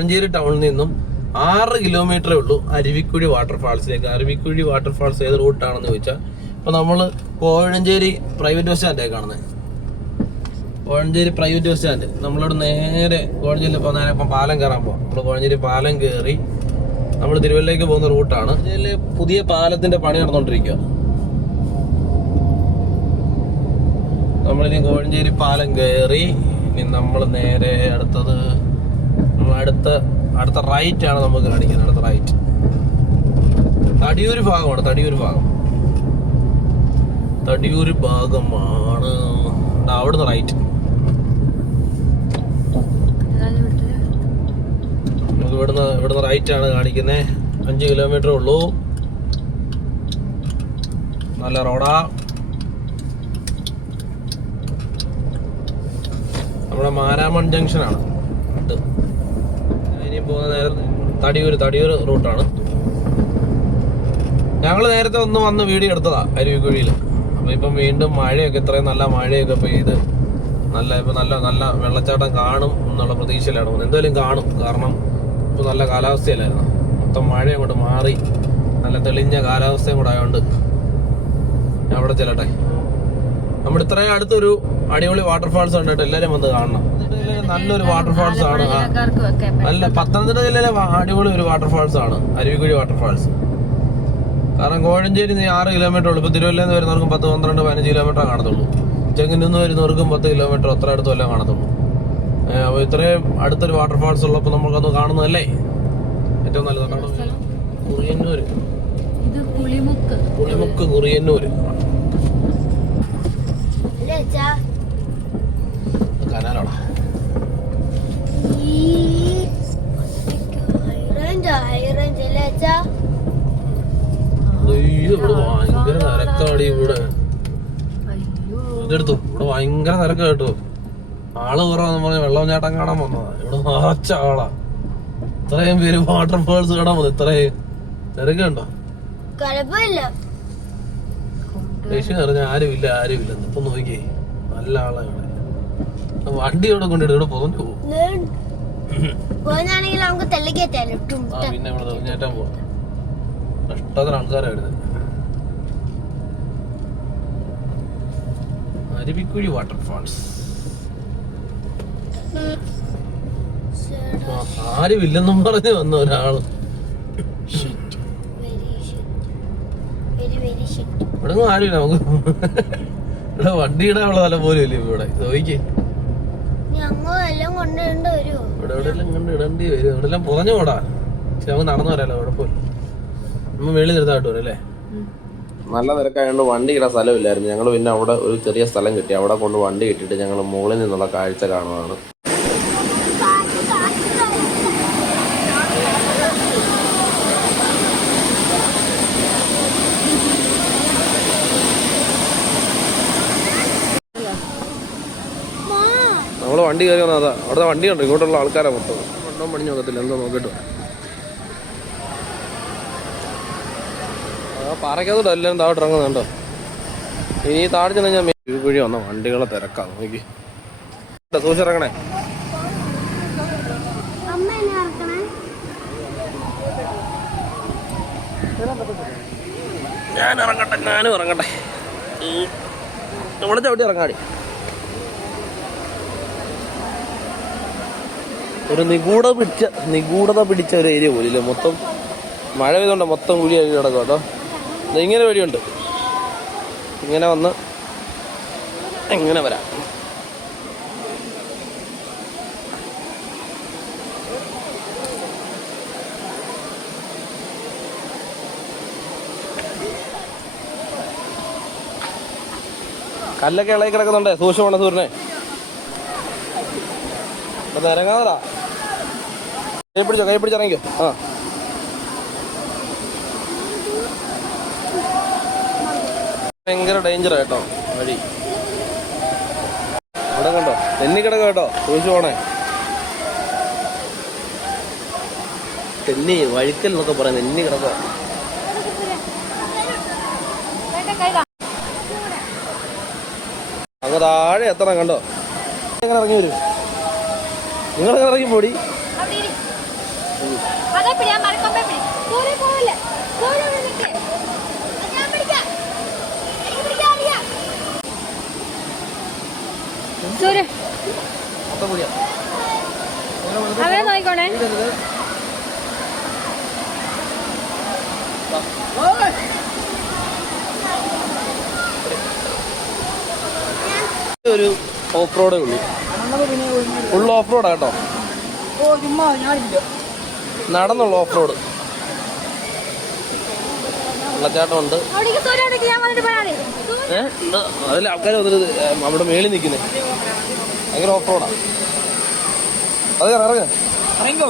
കോഴഞ്ചേരി ടൗണിൽ നിന്നും 6 കിലോമീറ്ററേ ഉള്ളൂ അരുവിക്കുഴി വാട്ടർഫാൾസിലേക്ക്. അരുവിക്കുഴി വാട്ടർഫാൾസ് ഏത് റൂട്ടാണെന്ന് ചോദിച്ചാൽ, ഇപ്പോൾ നമ്മൾ കോഴഞ്ചേരി പ്രൈവറ്റ് ബസ് സ്റ്റാൻഡാണ് കാണുന്നത്. Kozhencherry private bus stand. നമ്മളിവിടെ നേരെ കോഴഞ്ചേരിയിൽ ഇപ്പോൾ നേരെ ഇപ്പം പാലം കയറാൻ പോകാം. നമ്മൾ കോഴഞ്ചേരി പാലം കയറി നമ്മൾ തിരുവല്ലയിലേക്ക് പോകുന്ന റൂട്ടാണ്. ഇതിൽ പുതിയ പാലത്തിന്റെ പണി നടന്നുകൊണ്ടിരിക്കുക. നമ്മളിനി കോഴഞ്ചേരി പാലം കയറി ഇനി നമ്മൾ നേരെ അടുത്തത് അടുത്ത റൈറ്റ് ആണ് നമുക്ക് കാണിക്കുന്നത്. അടുത്ത റൈറ്റ് തടിയൂര് ഭാഗമാണ്. തടിയൂര് ഭാഗമാണ്. അവിടുന്ന് റൈറ്റ്. നമുക്ക് ഇവിടുന്ന് റൈറ്റ് ആണ് കാണിക്കുന്നത്. 5 കിലോമീറ്റർ ഉള്ളൂ. നല്ല റോഡാ. നമ്മുടെ മാരാമൺ ജംഗ്ഷനാണ് ഇത്. ഇനി പോകുന്ന നേരം തടിയൂര് റൂട്ടാണ്. ഞങ്ങൾ നേരത്തെ വന്ന് വീഡിയോ എടുത്തതാ അരുവിക്കുഴിയിൽ. അപ്പോൾ ഇപ്പം വീണ്ടും മഴയൊക്കെ ഇത്രയും നല്ല മഴയൊക്കെ പെയ്ത് ഇപ്പം നല്ല വെള്ളച്ചാട്ടം കാണും എന്നുള്ള പ്രതീക്ഷയിലാണ്. എന്തായാലും കാണും. കാരണം ഇപ്പോൾ നല്ല കാലാവസ്ഥയല്ലായിരുന്നു. മൊത്തം മഴ അങ്ങോട്ട് മാറി നല്ല തെളിഞ്ഞ കാലാവസ്ഥയും കൂടെ ആയതുകൊണ്ട് ഞാൻ അവിടെ ചെല്ലട്ടെ. നമ്മുടെ ഇത്രയും അടുത്തൊരു അടിപൊളി വാട്ടർഫാൾസ് കണ്ടിട്ട് എല്ലാവരും വന്ന് കാണണം. നല്ലൊരു വാട്ടർഫാൾസ് ആണ്. നല്ല പത്തനംതിട്ട ജില്ലയിലെ അടിപൊളി ഒരു വാട്ടർഫാൾസ് ആണ് അരുവിക്കുഴി വാട്ടർഫാൾസ്. കാരണം കോഴഞ്ചേരി 6 കിലോമീറ്റർ ഉള്ളൂ. ഇപ്പോൾ തിരുവല്ലയിൽ നിന്ന് വരുന്നവർക്കും 10, 12, 15 കിലോമീറ്റർ കാണത്തുള്ളൂ. ചെങ്ങന്നൂരിൽ നിന്ന് വരുന്നവർക്കും 10 കിലോമീറ്റർ അത്ര അടുത്തും എല്ലാം കാണത്തുള്ളൂ. അപ്പോൾ ഇത്രയും അടുത്തൊരു വാട്ടർഫാൾസ് ഉള്ളപ്പോൾ നമുക്കത് കാണുന്നതല്ലേ ഏറ്റവും നല്ലതാണ്. കുറിയന്നൂര്, പുളിമുക്ക് കുറിയന്നൂര് കനാലാണ്. ഇവിടെ ഭയങ്കര തിരക്കാടി. ഇവിടെ ഇതെടുത്തു. ഇവിടെ ഭയങ്കര തിരക്കാ കേട്ടോ. ആള് കുറവാന്ന് പറഞ്ഞ വെള്ളച്ചാട്ടം കാണാൻ വന്നതാ. ഇവിടെ നിറച്ച ആളാ. ഇത്രയും പേര് വാട്ടർഫാൾസ് കാണാൻ വന്നു. ഇത്രയും തിരക്കുണ്ടോ? ദേഷ്യം പറഞ്ഞ ആരുമില്ല. ഇപ്പൊ നോക്കിയേ നല്ല ആളാണ്. വണ്ടി ഇവിടെ കൊണ്ടിട്ട് ഇവിടെ പൊതഞ്ഞു പോകും. പിന്നെ ഇവിടെ തെളിഞ്ഞേറ്റാൻ പോവാ. ഇഷ്ടത്തിന് ആൾക്കാരായിരുന്നു. അരുവിക്കുഴി വാട്ടർഫാൾസ്. ആരുമില്ലെന്നും പറഞ്ഞ് വന്ന ഒരാള്. ഇവിടെ ആരുമില്ല. നമുക്ക് ഇവിടെ വണ്ടി ഇടാനുള്ള സ്ഥലം പോലും ഇല്ല. ഇവിടെ നോക്കിക്കേ. ഇവിടെ എവിടെയെല്ലാം കൊണ്ട് ഇടേണ്ടി വരും. ഇവിടെ എല്ലാം പുറഞ്ഞു പോടാ. പക്ഷെ നമുക്ക് നടന്നു വരാലോ. കുഴപ്പമില്ല. നമ്മൾ വെളി നിർത്തായിട്ട് വരും അല്ലേ. നല്ല തിരക്കായതുകൊണ്ട് വണ്ടി ഇടാൻ സ്ഥലമില്ലായിരുന്നു. ഞങ്ങൾ പിന്നെ അവിടെ ഒരു ചെറിയ സ്ഥലം കിട്ടി. അവിടെ കൊണ്ട് വണ്ടി ഇട്ടിട്ട് ഞങ്ങൾ മുകളിൽ നിന്നുള്ള കാഴ്ച കാണുന്നതാണ്. നമ്മൾ വണ്ടി കയറി വന്നതാ. അവിടുത്തെ വണ്ടി ഉണ്ട്. ഇങ്ങോട്ടുള്ള ആൾക്കാരെ മൊത്തം ഒന്നും പണിഞ്ഞു നോക്കത്തില്ല. എന്തോ നോക്കിയിട്ട് പാറയ്ക്കകത്തോട്ട് എല്ലാം താഴോട്ട് ഇറങ്ങുന്നുണ്ടോ. ഇനി താഴെ ചെന്ന് ഞാൻ കുഴി വന്ന വണ്ടികളെ തിരക്കാം. നോക്കി സൂക്ഷിച്ചിറങ്ങണേ. ഞാനും ഇറങ്ങട്ടെ. ഇവിടെ ചവിട്ടി ഇറങ്ങാടി. ഒരു നിഗൂഢത പിടിച്ച ഒരു ഏരിയ പോലില്ലേ. മൊത്തം മഴ പെയ്തുകൊണ്ട് മൊത്തം കുഴിയായി കിടക്കും കേട്ടോ. ഇങ്ങനെ വഴിയുണ്ട്. ഇങ്ങനെ വന്ന് എങ്ങനെ വരാം. കല്ലൊക്കെ ഇളകി കിടക്കുന്നുണ്ടേ. സൂക്ഷിമാണ് സൂര്യനെ. അത് ഇറങ്ങാതാ. കൈ പിടിച്ചിറങ്ങിക്കോ. ആ ഭയങ്കര ഡേഞ്ചറാ കേട്ടോ വഴി. ഇവിടെ കണ്ടോ തെന്നിക്കിടക്ക കേട്ടോ. സൂക്ഷിച്ചു പോണേ. തെന്നി വഴിക്കൽ എന്നൊക്കെ പറയാം. തെന്നി കിടക്കുക. അങ്ങ് താഴെ എത്തണം കണ്ടോ. എങ്ങനെ ഇറങ്ങി വരും. നിങ്ങളെങ്ങനെ ഇറങ്ങി പോടി. അവരെ നോക്കണേ. ഒരു ഓഫ് റോഡേ ഉള്ളൂ. ഫുൾ ഓഫ് റോഡാ കേട്ടോ. നടന്നുള്ള ഓഫ് റോഡ്. വെള്ളച്ചാട്ടം ഉണ്ട്. അതിൽ ആൾക്കാർ വന്നിട്ട് അവിടെ മേളിൽ നിൽക്കുന്നേ. ഭയങ്കര ഓഫ് റോഡാ. അതെ ഇറങ്ങോ.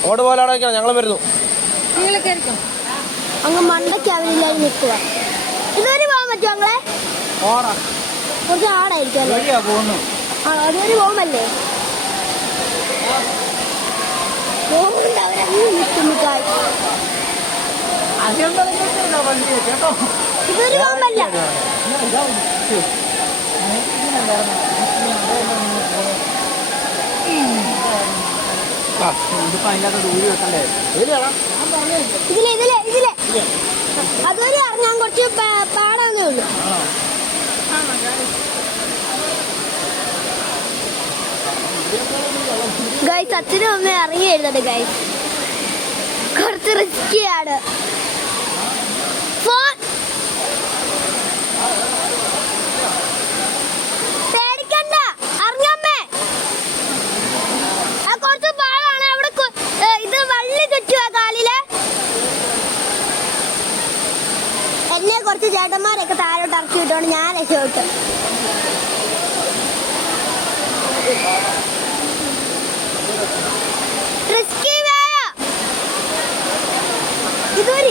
അങ്ങോട്ട് പോലാടൊക്കെയാണ് ഞങ്ങൾ വരുന്നു. അങ്ങ് മണ്ടയ്ക്ക് അവരില്ലായി നിൽക്കുക. ഇതുവരെ പോകാൻ പറ്റുമോ ഞങ്ങളെ? കുറച്ച് ആടായിരിക്കും അതുവരെ പോകുമല്ലേ? പോകുന്നുണ്ട് അവരങ്ങ് നിൽക്കുന്നു. ഇതുവരെ പോകാൻ പറ്റില്ല. ഇതിലെ അതുവരെ ഇറങ്ങാൻ കുറച്ച് പാടാന്നേ ഉള്ളൂ. ഗൈസ് അച്ഛനും അമ്മ ഇറങ്ങി എഴുതട്ടെ ഗൈസ്. കുറച്ച് റിസ്കിയാണ്. ഫോൺ പേടിക്കണ്ട, ഇറങ്ങാമ്മേ. കുറച്ച് പാടാണ്. അവിടെ ഇത് വള്ളി ചുറ്റുക കാലില്. എന്നെ കുറച്ച് ചേട്ടന്മാരൊക്കെ താഴോട്ട് ഇറക്കി വിട്ടോണ്ട് ഞാൻ രക്ഷപ്പെട്ടു. റിസ്കി വേയ ഇതുവരെ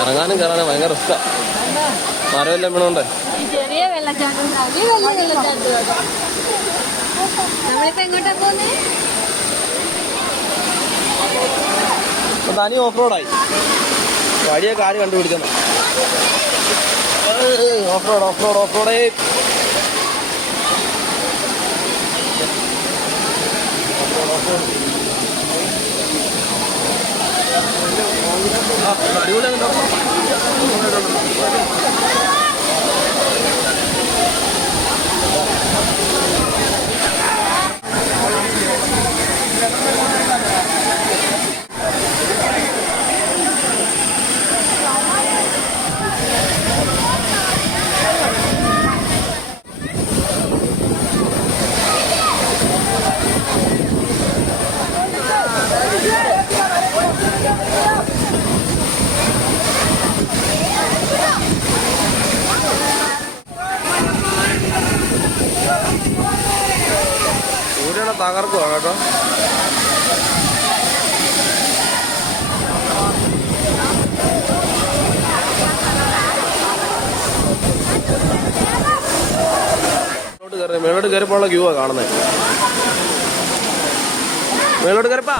ഇറങ്ങാനും കയറാനും ഭയങ്കര റിസ്കാ. മരമെല്ലാം വീണോണ്ടേ. ചെറിയ വെള്ളച്ചാട്ടം. നമ്മളിപ്പോ എങ്ങോട്ടാ പോകുന്നേ? തനി ഓഫ് റോഡായി. വഴിയൊക്കെ ആര് കണ്ടുപിടിച്ചെന്ന ഓഫ് റോഡേ. അടിപൊളി. സൂര്യനെ തകർക്കുക കേട്ടോ. മേലോട്ട് കയറിപ്പോള്ള ക്യൂവാ കാണുന്നത്. മേലോട്ട് കയറിപ്പാ.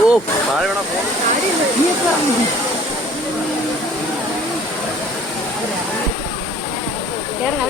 ഓ താഴെ വേണം. കേറണേ.